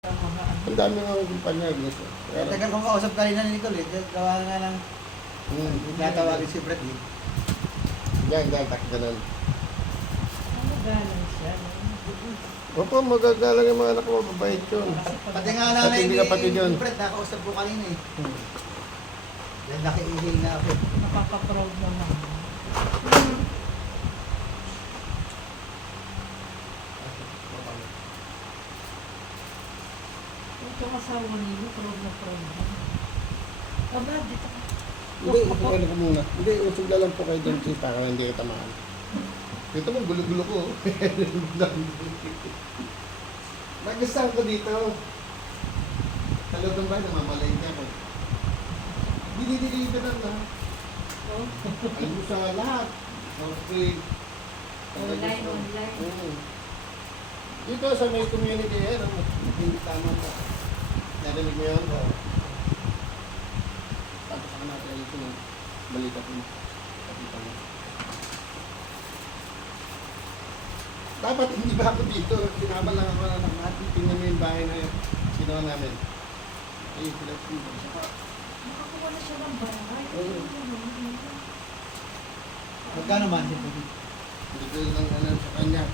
Ang dami nga kumpanya gusto. Kaya tagal kong kausap kanina ni Nicole eh. Gawa nga ng natawagin si Brett eh. Yan, tak ganun. Magalang siya. Opo, magagalang yung mga anak ko, mabait yun. Pati nga At nanay hindi ni kapatid yun. Brett, nakausap ko kanina eh. Dahil nakiihil na ako. Nakaka-proud naman. Ito asawa niyo, proud na proud. Aba, dito ka. Hindi, ano ko muna. Hindi, usog na lang po kayo doon para hindi kita mahal. Dito mo, gulo-gulo ko. Nagustuhan ko dito. Sa loob ng bahay, namamalay niya ako. Dinidiliver na. Oh. Alam mo sa lahat. Okay. Online. Oo. Dito sa may community, hindi tama ka. Narinig mo yun? Oo. Tapos ako natin ito ng balita ko. Kapita mo. Dapat hindi ba ako dito? Sinama lang ako ng natin. Tingnan mo yung bahay na yun. Ginawa namin. Ay, sila ito. Nakakuha na siya ng bahay. Oo. Magkano man si Brett? Hindi ko lang sa kanya.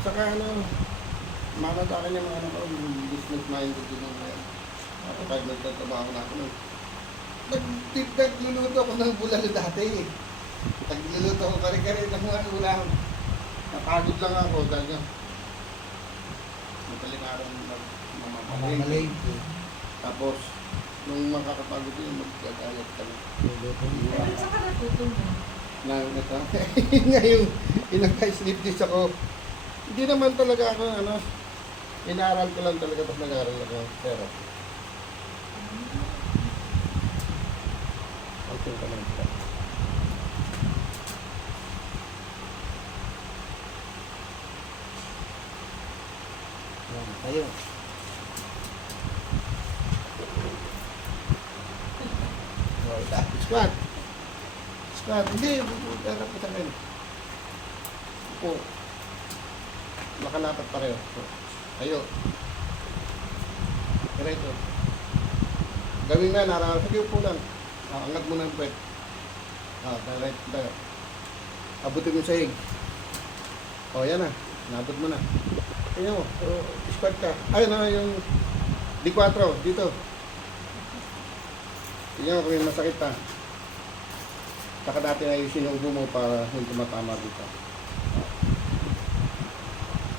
Saka mama sa akin yung mga anak ko, business minded din ang kaya. Ako kahit nagtatrabaho na ako nun. Nagluluto ako ng bulalo dati eh. Nagluluto ako kare-kare ng mga ulam. Napagod lang ako dahil nga. Madaling araw Mamamalay. mamamalay. Tapos, nung makakapagod yun, magkagalit ka na. Pero saan ka natuto mo? Na ito. Yun nga yung nagka-sleep dish ako. Hindi naman talaga ako, inaaral ko lang talaga pag nag-aaral ako. Pero, okay ka lang siya. Yan, tayo. Squat! Squat! Hindi, harap ka sa akin. Upo. Nakalapat pareho. Tayo. Diretso. Gawin na, nararal. Sige, upo lang. Angat mo ng puwet. Diretso. Abutin mo sa hig. Yan na. Nabot mo na. Tingnan mo. Squat ka. Ayun na, yung D4. Dito. Tingnan mo kung may masakit pa. Saka natin ayusin yung ubo mo para hindi tumatama dito.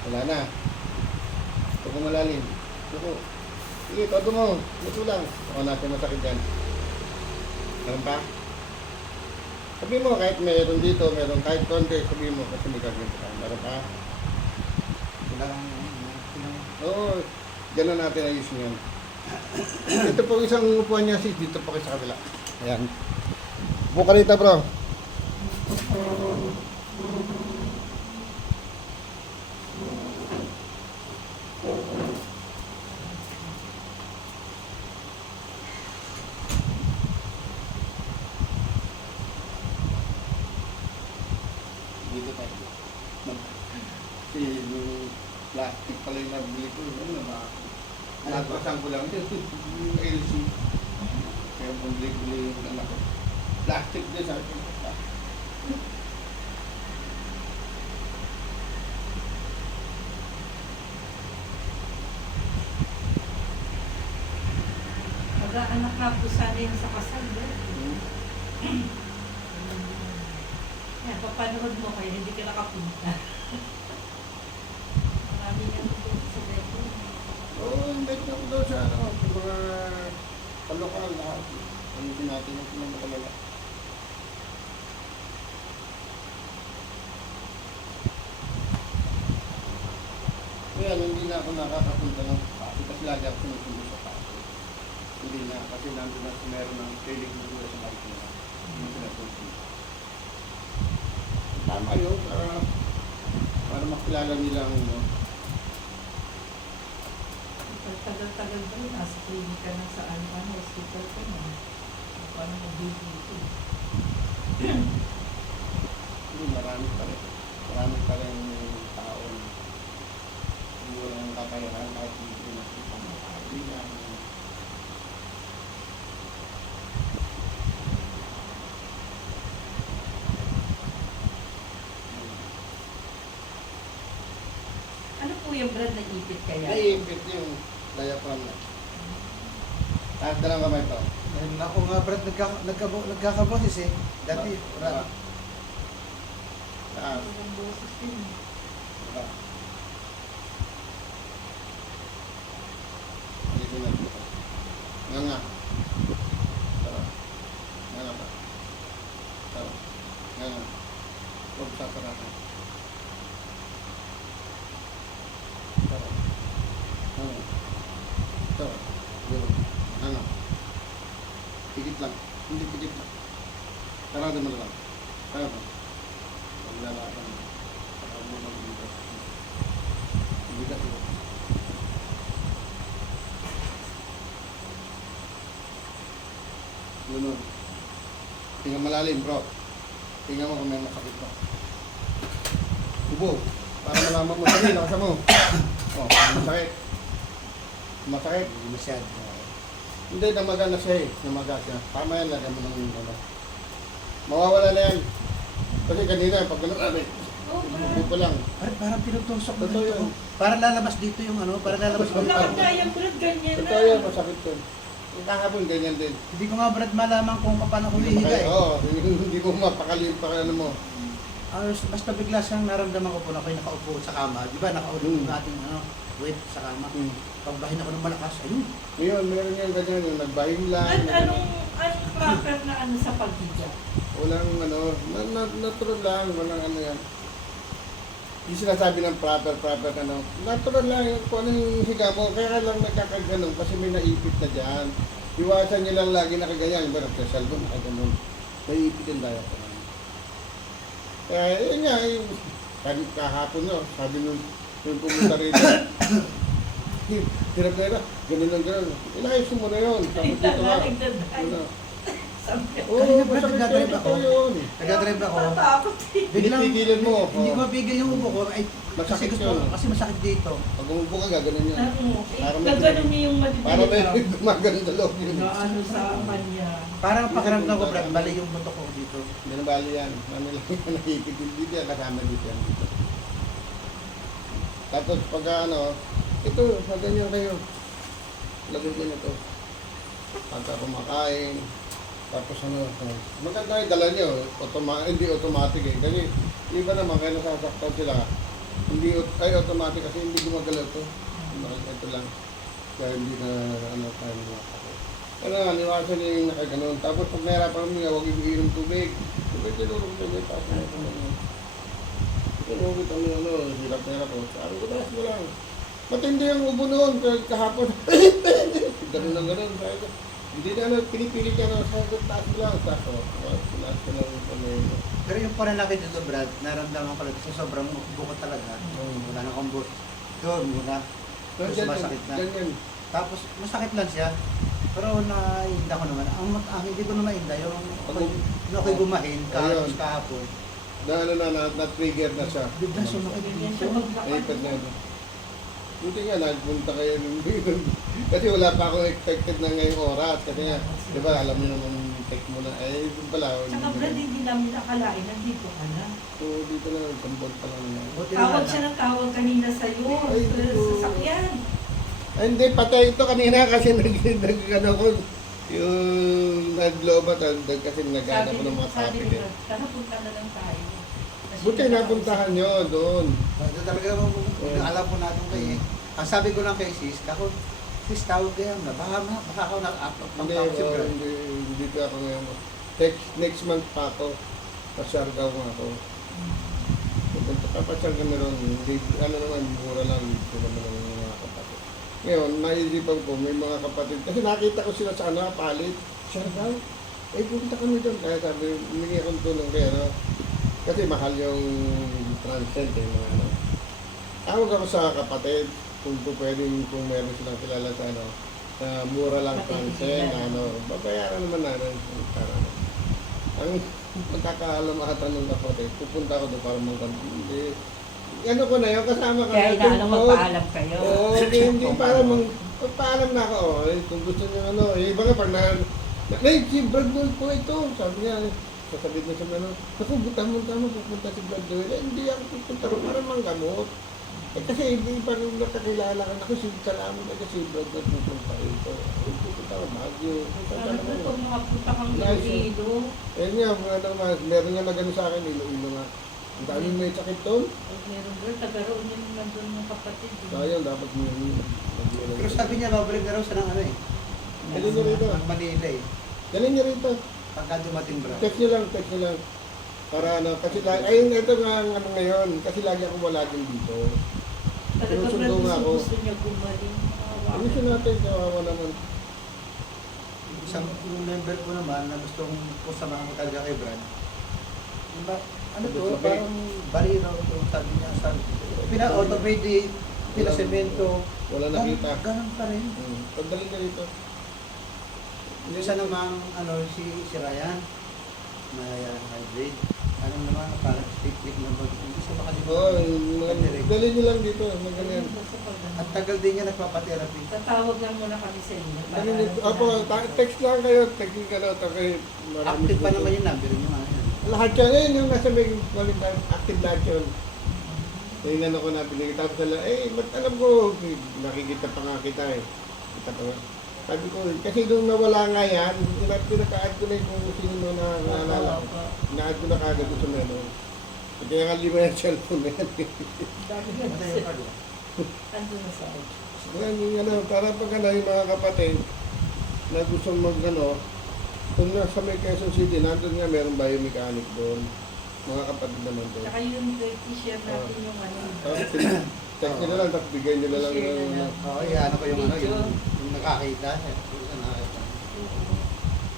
Wala na. Huwag mo malalim. Suko. Sige, todo mo. Luto lang. Ako natin masakit dyan. Meron pa? Sabihin mo, kahit meron dito, meron kahit konti, sabihin mo kasi may gagawin pa. Meron pa? Kailangan Oo. Ganun natin ayusin yan. Ito po isang upuan niya, sis. Dito po kayo sa kabila. Ayan. Upo ka rito, bro. Dito tayo. Kasi yung plastic pala yung nabili ko. Ano na ba? Nagpasan ko lang yun. Yung LC. Kaya bumili-bili yung anak ko. Plastic din sa akin. Mag-aanak ka po sana yung sa kasal. Yan, papanood mo kayo, hindi ka nakapunta. Marami nga po sa bedroom. Oo, invite na ko daw sa mga kalokal lahat. Ano natin yung pinamakalala. Kaya hindi na ako nakakapunta ng Pasig kasi lagi ako sumusundo sa Pasig. Hindi na, kasi nandun na meron ng trailing mo sa Marikina. Hindi sila punta. Tama yun, para makilala nilang Tagal-tagal ba yun? Nasa clinic ka na sa hospital ka na. Paano mag-dito? marami pa rin tao. Hindi walang kakayahan kahit hindi na Brad, naipit kaya? Naiipit yung diaphragm na. Taas ka lang kamay pa. Ayun, ako nga Brad, nagkakaboses eh. Dati, wala. Taas. Ang boses din. Diba? Hindi ko na dito. Nga. Tara. Nga pa. Tara. Nga. Huwag sasarakan. Tara. Nga. Tara. Yun. Nga. Pigit lang. Hindi pigit lang. Tara naman lang. Tara ba? Paglalakan. Tara mo lang dito. Bigat mo. Lunod. Tingnan malalim, bro. Tingnan mo kung may masakit pa. Subo. Para malaman mo. Sige, lakasan mo. Oh, masakit. Masakit. Hindi masyado. Hindi, namaga na siya eh. Namaga siya. Tama yan, lagyan mo ng ano. Mawawala na yan. Kasi kanina, pag gano'n kami, Oh, hindi ko lang. Parang pinutusok mo Totoo dito. yun. Parang lalabas dito yung ano, parang lalabas Totoo. dito. Wala kaya Brad, ganyan na. Totoo yan, masakit yun. Yung kahapon, ganyan din. Hindi ko nga Brad malaman kung paano humihiga eh. Oo, hindi ko mapakalim pa ano mo. Basta bigla siyang naramdaman ko po na ako'y nakaupo sa kama. Di ba, nakaupo yung ating weight sa kama. Pagbahin ako ng malakas, ayun. Ngayon, meron yan ganyan, yung nagbahing lang. At anong proper na ano sa paghiga? Walang ano, natural lang, walang ano yan. Hindi sinasabi ng proper ano. Natural lang yung kung ano yung higa mo. Kaya lang nagkakaganon kasi may naipit na dyan. Iwasan nyo lang lagi nakaganyan. Pero sa cellphone nakaganon. Naipit yung diaphragm. Kaya yun nga, yung kahapon no, sabi nung pumunta rito. Hirap na hirap, ganun lang ganun. Inayos mo na yun. Tapos dito nga. Ano. Sabi Oo, Kanina, Brad, masakit nagdadrive yun, ako. ito yun. Nagdadrive ako. Tatakot eh. Biglang, Pinipigilan mo. hindi ko Oo. mapigil yung ubo ko. Ay, kasi Masakit gusto yun. kasi masakit dito. Pag umupo ka, gaganon yun. Parang may- Nagano niya yung Para may madidilig. gumagano sa loob yun. Ano sa kanya. Parang pakiramdam ko, Brad, bali yung buto ko dito. Binabali yan. Ano lang yan, nakikitil dito yan, kasama dito yan. Dito. Tapos pagka ano, ito, maganyan kayo. Lagyan din ito. Pagka kumakain, tapos ano, maganda yung dala nyo, hindi automatic eh. Kasi iba naman, kaya nasasaktan sila. Hindi, ay automatic kasi hindi gumagalaw ito. Ito lang. Kaya hindi na ano tayo makakakot. Ano nga, niwasan niya yung nakaganon. Tapos pag nahirapan mo nga, huwag iinom tubig. Tubig, tinurong tayo, may paso na ito. Tinurong tayo, ano, hirap na hirap. Sabi ko, taas mo lang. Matindi ang ubo noon, kahapon. Ganun lang ganun. Sabi ko, hindi na ano, pinipilit ka na. Sabi ko, taas mo lang. Taas ko. Taas ko lang yung pamilya mo. Pero yung pananakit dito, Brad, naramdaman ko lang sa sobrang bukod talaga. Wala nang kumbos. Doon muna. Tapos masakit na. Ganyan. Tapos masakit lang siya. Pero naiinda ko naman. Ang hindi ko na mainda, yung ako'y bumahin Ayun. kahapon. Na ano na-trigger na siya. Bigla sumakit Ganyan dito. siya maglakad. Ayipad na yun. Buti nga, nagpunta kayo ng kasi wala pa akong expected na ngayong oras. Kasi nga, di ba, alam niyo naman take mo na. Eh, doon pala. Tsaka Brad, hindi namin nakalain, nandito ka na. So, dito na, sambol pa lang. Buti Tawag na siya ng tawag kanina sa'yo. Ay, Sa oo. sasakyan. Ay, hindi, patay ito kanina kasi ano ko, yung naglobat, kasi naghanap ko ng mga Sabi topic. ni Brad, tara punta na lang tayo. Kasi Buti napuntahan nyo doon. Ito talaga alam po natin kayo eh. Ang sabi ko lang kay sis, ako, sis tawag kayo na, baka ako na-upload ng Hindi, tawag si Brad. hindi ka ako ngayon. Next month pa ako. Pasyar daw ako. Pupunta ka, pasyar kami ron. Hindi, ano naman, mura lang. Hindi naman ng mga kapatid. Ngayon, naisipan ko, may mga kapatid. Kasi nakita ko sila sa ano, palit. Pasyar daw. Eh, pupunta kami doon. Kaya sabi, humingi akong tulong kaya, ano. Kasi mahal yung transcend eh, mga ano. Tawag ako sa kapatid kung pwedeng, kung meron silang kilala sa ano, na mura lang transcend, ano, babayaran naman namin. Para, ano. Ang pagkakaalamatan ng kapatid, pupunta ako doon para magkanto. Hindi. Ano ko na yun, kasama ka Kaya natin. inaano magpaalam kayo. Oo, hindi para magpaalam na ako. Oh, eh, kung gusto niyo ano, eh, iba nga pag si Brad Noel po ito. Sabi niya, sasabihin niya sa mga, naku, buta mo, pupunta si Brad Noel. Eh, hindi ako pupunta rin para manggamot. Eh kasi hindi pa rin nakakilala ka na kasi salamat na kasi Brad na pupunta ito. Pupunta ko, Baguio. Pupunta Ano ka ba naman. kung makapunta kang Nice, Iloilo? Eh nga, mga naman, meron nga na gano'n sa akin, ilo-ilo nga. Ang dami may sakit doon. Ay, meron girl, taga-roon yun nandun ng kapatid. eh. Sayang, dapat mo yun. Pero sabi niya, babalik na raw siya ng ano eh. Galing niya rito. Ng Manila eh. Galing niya rito. Pagka dumating bro. Text niyo lang. Para ano, kasi lagi, ayun, ito nga ang ano ngayon, kasi lagi ako wala din dito. Talaga Sinusundo nga ako. gusto niya gumaling. Ano siya natin, kawawa naman. Isang member ko naman na gustong pusamahan ko talaga kay Brad. Diba, ano to, Sabi. parang baliro to, sabi niya, pina-automate, pina-semento. Wala nakita. Ganun pa rin. Pagdali niya rito. Yung isa namang, ano, si Ryan, na hybrid. Ano naman, parang stick-stick na ba? Hindi siya makalimutan. Oo, yung mga, dali niyo lang dito, mga ganyan. At tagal din niya nagpapatherapy. Tatawag lang muna kami sa inyo. Ano niyo, apo, text lang kayo, text ka na, takay. Active pa naman yung number niyo. Lahat yan, ngayon yung nasa may quality, active lahat yun. Yung ano ko na pinigil, tapos sila, ba't alam ko, nakikita pa nga kita eh. Kita pa nga. Sabi ko, kasi nung nawala nga yan, pinaka-add ko na yung kung sino na naalala ko. Na-add ko na kagad ko sa menu. Kaya nga lima yung cellphone na yan. Ando na sa akin. Yan yung ano, para pag ano, yung mga kapatid na gusto mag ano, kung nasa may Quezon City, nandun nga meron biomechanic doon. Mga kapatid naman doon. Tsaka yung share natin yung ano. Text nila lang, tapos bigay nila lang. Share na lang. Oo, ano ko yung ano, yung nakakita. Yung nakakita.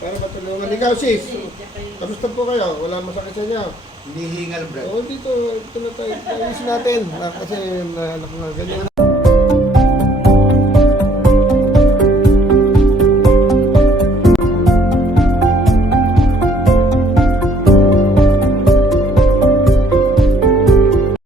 Para matulungan. Ikaw sis, Tsaka yung kamusta po kayo? Wala masakit sa inyo? Hindi hingal, Brad. Oo, dito, ito na tayo. Ayos natin. Kasi, anak nga, ganyan.